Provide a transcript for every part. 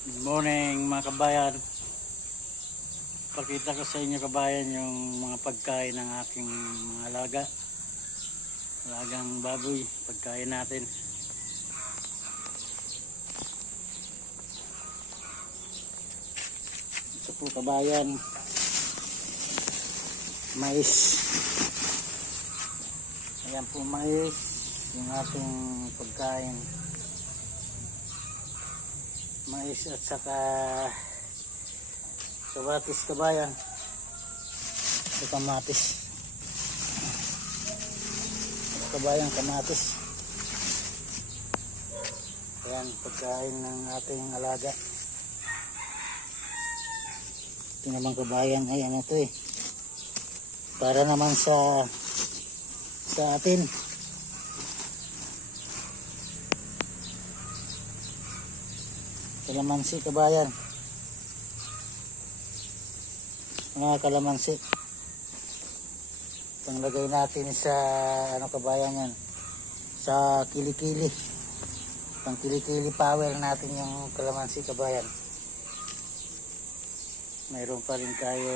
Good morning mga kabayan. Pakita ko sa inyo kabayan yung mga pagkain ng aking mga alagang baboy, pagkain natin. Ito po kabayan, mais. Ayan po mais, yung ating pagkain. Mais at saka kamatis kabayan. Ito kamatis. Ito kabayan, kamatis. Ayan, pagkain ng ating alaga. Ito naman kabayan, ay ano to eh. Para naman sa atin. Kalamansi kabayan, mga kalamansi panglagay natin sa ano kabayan yan, sa kilikili, pang kilikili power natin yung kalamansi kabayan. Mayroon pa rin tayo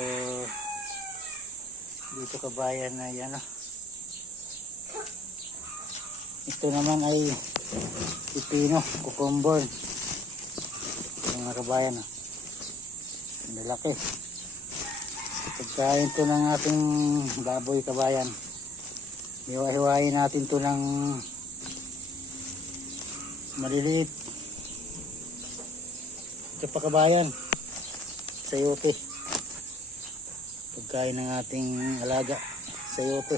dito kabayan na yan. Ito naman ay pipino, cucumber mga kabayan. Malaki. Pagkain to ng ating baboy kabayan. Hiwa-hiwain natin to ng maliliit. Ito pa kabayan, sayote. Pagkain ng ating alaga, sayote.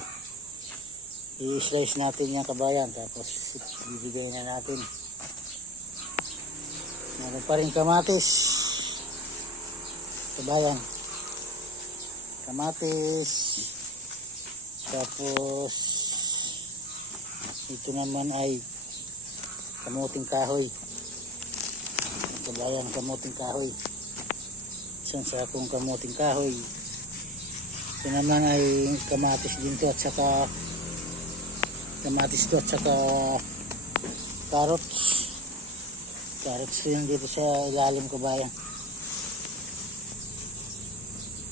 I-slice natin yan kabayan, tapos bibigay na natin. Meron pa rin kamatis kabayan, kamatis. Tapos ito naman ay kamuting kahoy kabayan, kamuting kahoy. Isang sakong kamuting kahoy. Ito naman ay kamatis din to, at saka kamatis to, at saka carrots. Carrots din dito sa ilalim kabayan.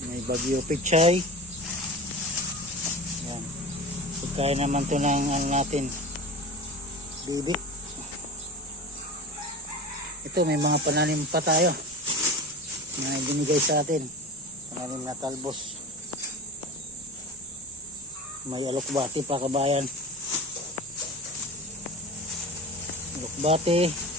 May bagyo pichay. Yan. Pagkain naman to ng ano natin, bibi. Ito may mga pananim pa tayo na binigay sa atin. Pananim na talbos. May alokbati pa kabayan. Alokbati.